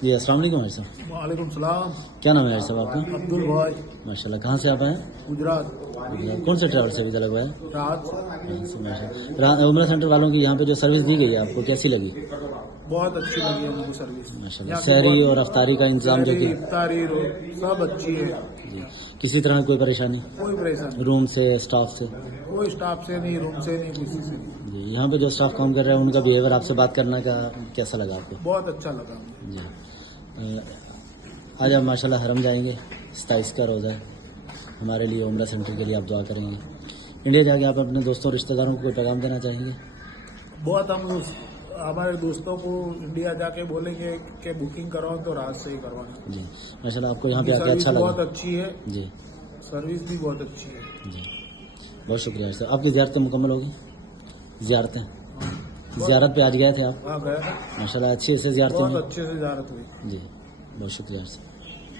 جی السلام علیکم حاج صاحب. وعلیکم السلام. کیا نام ہے حاج صاحب آپ کا؟ عبدل بھائی, ماشاء اللہ. کہاں سے آپ آئے ہیں؟ گجرات. کون سے ٹریول سے ویزا لگوایا ہے؟ رات عمرہ سینٹر والوں کی یہاں پہ جو سروس دی گئی ہے آپ کو کیسی لگی؟ بہت اچھی لگی ہے مجھے سروس. ماشاء اللہ. سحری اور افطاری کا انتظام جو کہ افطاری سب اچھی ہے. جی کسی طرح کی کوئی پریشانی؟ کوئی پریشانی روم سے اسٹاف سے؟ کوئی اسٹاف سے نہیں, روم سے نہیں, کسی سے نہیں. جی یہاں پہ جو اسٹاف کام کر رہے ہیں ان کا بیہیویئر آپ سے بات کرنے کا کیسا لگا آپ کو؟ بہت اچھا لگا. جی آج آپ ماشاء اللہ حرم جائیں گے, 27 کا روزہ ہے. ہمارے لیے عمرہ سینٹر کے لیے آپ دعا کریں گے. انڈیا جا کے آپ اپنے دوستوں رشتہ داروں کو کوئی پیغام دینا چاہیں گے؟ بہت ہم ہمارے دوستوں کو انڈیا جا کے بولیں گے کہ بکنگ کرواؤ تو رات سے ہی کروانا. جی ماشاء اللہ. آپ کو یہاں پہ آ کے سروس اچھا بہت لگا؟ اچھی ہے. جی سروس بھی بہت اچھی ہے. جی بہت شکریہ سر. آپ کی زیارتیں مکمل ہوگی؟ زیارتیں زیارت پہ آج گئے تھے آپ؟ ہاں گیا تھا. ماشاء اللہ اچھی سے زیارتیں بہت ہوئی؟ اچھے سے زیارت ہوئی. جی بہت شکریہ سر.